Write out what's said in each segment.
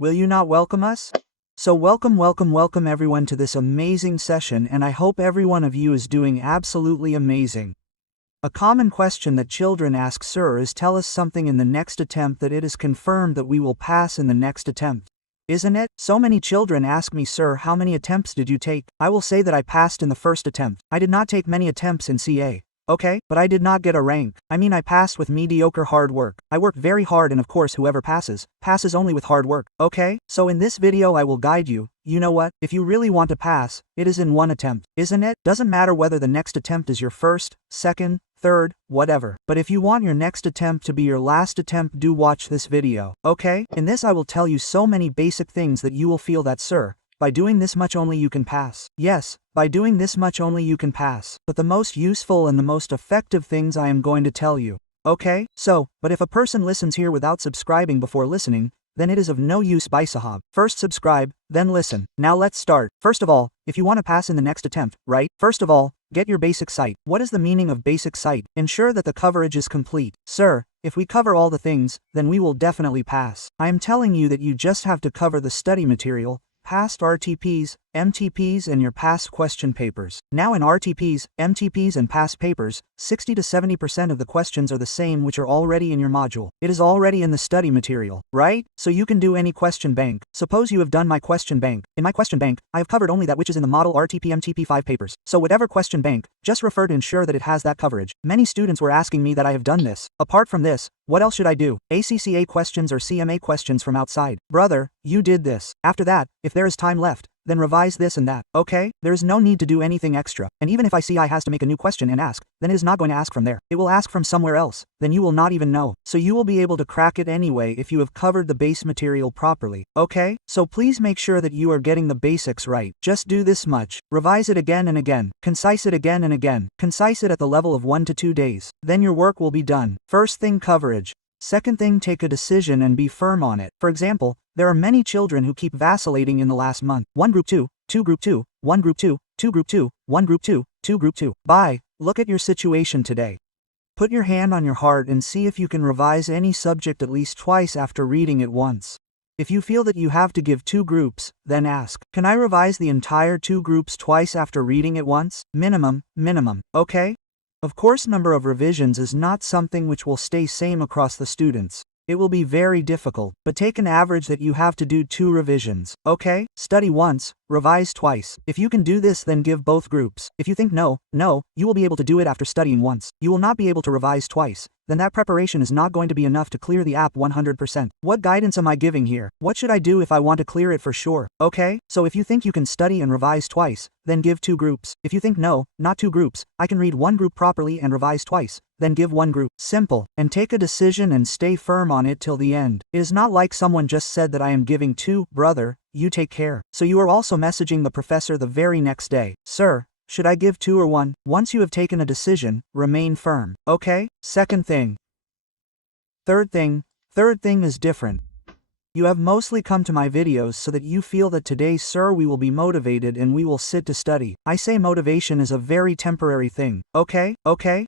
Will you not welcome us? So welcome everyone to this amazing session, and I hope every one of you is doing absolutely amazing. A common question that children ask, sir, is tell us something in the next attempt that it is confirmed that we will pass in the next attempt. Isn't it? So many children ask me, sir, how many attempts did you take? I will say that I passed in the first attempt. I did not take many attempts in CA. Okay, but I did not get a rank. I mean, I passed with mediocre hard work. I worked very hard, and of course whoever passes only with hard work. Okay, so in this video I will guide you. You know what? If you really want to pass, it is in one attempt, isn't it? Doesn't matter whether the next attempt is your first, second, third, whatever. But if you want your next attempt to be your last attempt, do watch this video. Okay? In this I will tell you so many basic things that you will feel that, sir, by doing this much only you can pass. Yes, by doing this much only you can pass. But the most useful and the most effective things I am going to tell you. Okay? So, but if a person listens here without subscribing before listening, then it is of no use. By Sahab. First subscribe, then listen. Now let's start. First of all, if you want to pass in the next attempt, right? First of all, get your basic sight. What is the meaning of basic sight? Ensure that the coverage is complete. Sir, if we cover all the things, then we will definitely pass. I am telling you that you just have to cover the study material, past RTPs, MTPs and your past question papers. Now in RTPs, MTPs and past papers, 60 to 70% of the questions are the same which are already in your module. It is already in the study material, right? So you can do any question bank. Suppose you have done my question bank. In my question bank, I have covered only that which is in the model RTP MTP 5 papers. So whatever question bank, just refer to ensure that it has that coverage. Many students were asking me that I have done this. Apart from this, what else should I do? ACCA questions or CMA questions from outside. Brother, you did this. After that, if there is time left, then revise this and that. Okay? There is no need to do anything extra. And even if ICI has to make a new question and ask, then it is not going to ask from there. It will ask from somewhere else. Then you will not even know. So you will be able to crack it anyway if you have covered the base material properly. Okay? So please make sure that you are getting the basics right. Just do this much. Revise it again and again. Concise it again and again. Concise it at the level of 1 to 2 days. Then your work will be done. First thing, coverage. Second thing, take a decision and be firm on it. For example, there are many children who keep vacillating in the last month. 1 group 2, 2 group 2, 1 group 2, 2 group 2, 1 group 2, 2 group 2. Bye. Look at your situation today. Put your hand on your heart and see if you can revise any subject at least twice after reading it once. If you feel that you have to give 2 groups, then ask, can I revise the entire 2 groups twice after reading it once? Minimum, okay? Of course, number of revisions is not something which will stay same across the students. It will be very difficult, but take an average that you have to do 2 revisions, okay? Study once, revise twice. If you can do this, then give both groups. If you think no, you will be able to do it after studying once. You will not be able to revise twice. Then that preparation is not going to be enough to clear the app 100%. What guidance am I giving here? What should I do if I want to clear it for sure? Okay? So if you think you can study and revise twice, then give 2 groups. If you think no, not 2 groups, I can read 1 group properly and revise twice, then give 1 group. Simple. And take a decision and stay firm on it till the end. It is not like someone just said that I am giving 2, brother, you take care. So you are also messaging the professor the very next day. Sir, should I give 2 or 1? Once you have taken a decision, remain firm. Okay? Second thing. Third thing is different. You have mostly come to my videos so that you feel that today, sir, we will be motivated and we will sit to study. I say motivation is a very temporary thing. Okay?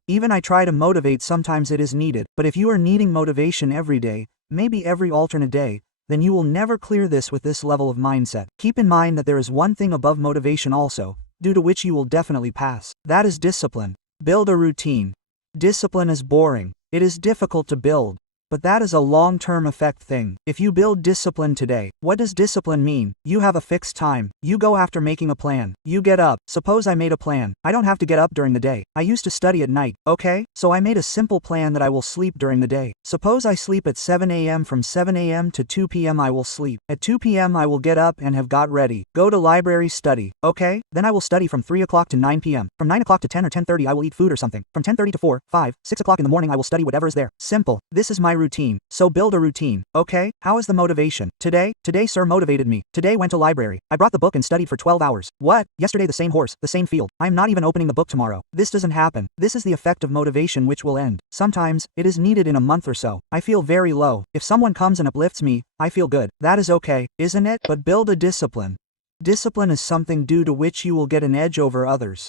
Even I try to motivate, sometimes it is needed. But if you are needing motivation every day, maybe every alternate day, then you will never clear this with this level of mindset. Keep in mind that there is one thing above motivation also, due to which you will definitely pass. That is discipline. Build a routine. Discipline is boring. It is difficult to build. But that is a long-term effect thing. If you build discipline today, what does discipline mean? You have a fixed time. You go after making a plan. You get up. Suppose I made a plan. I don't have to get up during the day. I used to study at night, okay? So I made a simple plan that I will sleep during the day. Suppose I sleep at 7 a.m. From 7 a.m. to 2 p.m. I will sleep. At 2 p.m. I will get up and have got ready. Go to library, study, okay? Then I will study from 3 o'clock to 9 p.m. From 9 o'clock to 10 or 10:30 I will eat food or something. From 10:30 to 4, 5, 6 o'clock in the morning I will study whatever is there. Simple. This is my routine. So build a routine, okay? How is the motivation? Today, sir motivated me. Today went to library. I brought the book and studied for 12 hours. What? Yesterday the same horse, the same field. I am not even opening the book tomorrow. This doesn't happen. This is the effect of motivation which will end. Sometimes, it is needed in a month or so. I feel very low. If someone comes and uplifts me, I feel good. That is okay, isn't it? But build a discipline. Discipline is something due to which you will get an edge over others.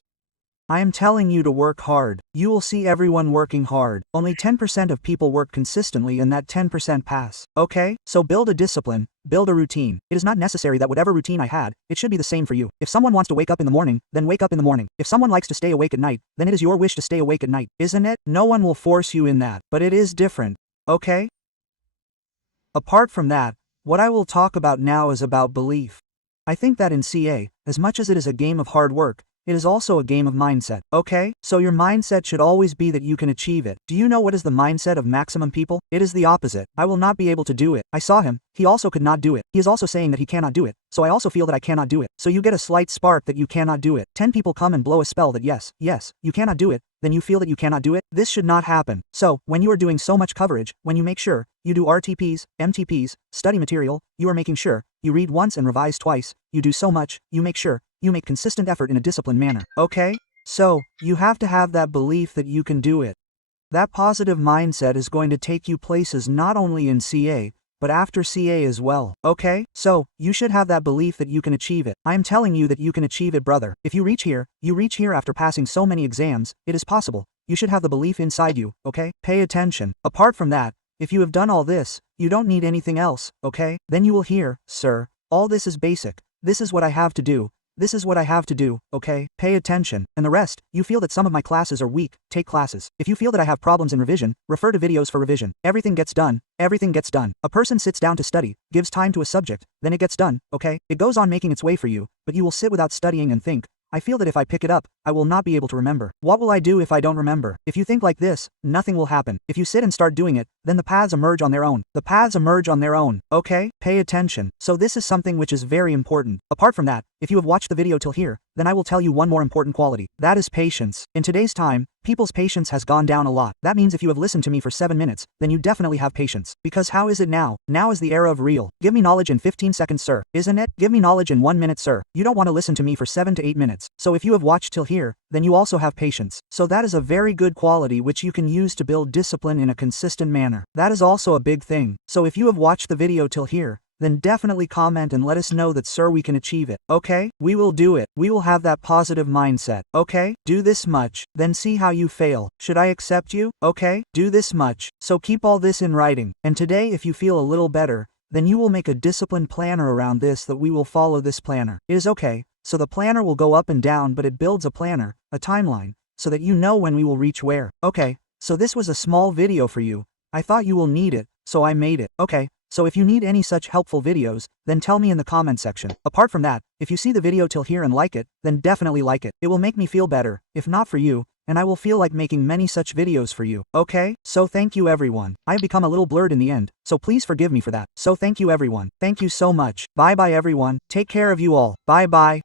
I am telling you to work hard. You will see everyone working hard. Only 10% of people work consistently and that 10% pass. Okay? So build a discipline, build a routine. It is not necessary that whatever routine I had, it should be the same for you. If someone wants to wake up in the morning, then wake up in the morning. If someone likes to stay awake at night, then it is your wish to stay awake at night, isn't it? No one will force you in that, but it is different. Okay? Apart from that, what I will talk about now is about belief. I think that in CA, as much as it is a game of hard work, it is also a game of mindset. Okay? So your mindset should always be that you can achieve it. Do you know what is the mindset of maximum people? It is the opposite. I will not be able to do it. I saw him. He also could not do it. He is also saying that he cannot do it. So I also feel that I cannot do it. So you get a slight spark that you cannot do it. 10 people come and blow a spell that yes, you cannot do it. Then you feel that you cannot do it. This should not happen. So, when you are doing so much coverage, when you make sure, you do RTPs, MTPs, study material, you are making sure, you read once and revise twice, you do so much, you make sure, you make consistent effort in a disciplined manner. Okay? So, you have to have that belief that you can do it. That positive mindset is going to take you places not only in CA, but after CA as well. Okay? So, you should have that belief that you can achieve it. I am telling you that you can achieve it, brother. If you reach here after passing so many exams, it is possible. You should have the belief inside you, okay? Pay attention. Apart from that, if you have done all this, you don't need anything else, okay? Then you will hear, sir, all this is basic. This is what I have to do. This is what I have to do, okay? Pay attention. And the rest, you feel that some of my classes are weak, take classes. If you feel that I have problems in revision, refer to videos for revision. Everything gets done. Everything gets done. A person sits down to study, gives time to a subject, then it gets done, okay? It goes on making its way for you, but you will sit without studying and think, I feel that if I pick it up, I will not be able to remember. What will I do if I don't remember? If you think like this, nothing will happen. If you sit and start doing it, then the paths emerge on their own. The paths emerge on their own. Okay? Pay attention. So this is something which is very important. Apart from that, if you have watched the video till here, then I will tell you one more important quality. That is patience. In today's time, people's patience has gone down a lot. That means if you have listened to me for 7 minutes, then you definitely have patience. Because how is it now? Now is the era of real. Give me knowledge in 15 seconds, sir. Isn't it? Give me knowledge in 1 minute, sir. You don't want to listen to me for 7 to 8 minutes. So if you have watched till here, then you also have patience. So that is a very good quality which you can use to build discipline in a consistent manner. That is also a big thing. So if you have watched the video till here, then definitely comment and let us know that sir we can achieve it. Okay? We will do it. We will have that positive mindset. Okay? Do this much. Then see how you fail. Should I accept you? Okay? Do this much. So keep all this in writing. And today if you feel a little better, then you will make a disciplined planner around this that we will follow this planner. It is okay. So the planner will go up and down but it builds a planner, a timeline, so that you know when we will reach where. Okay? So this was a small video for you. I thought you will need it, so I made it. Okay? So if you need any such helpful videos, then tell me in the comment section. Apart from that, if you see the video till here and like it, then definitely like it. It will make me feel better, if not for you, and I will feel like making many such videos for you. Okay? So thank you everyone. I have become a little blurred in the end, so please forgive me for that. So thank you everyone. Thank you so much. Bye bye everyone. Take care of you all. Bye bye.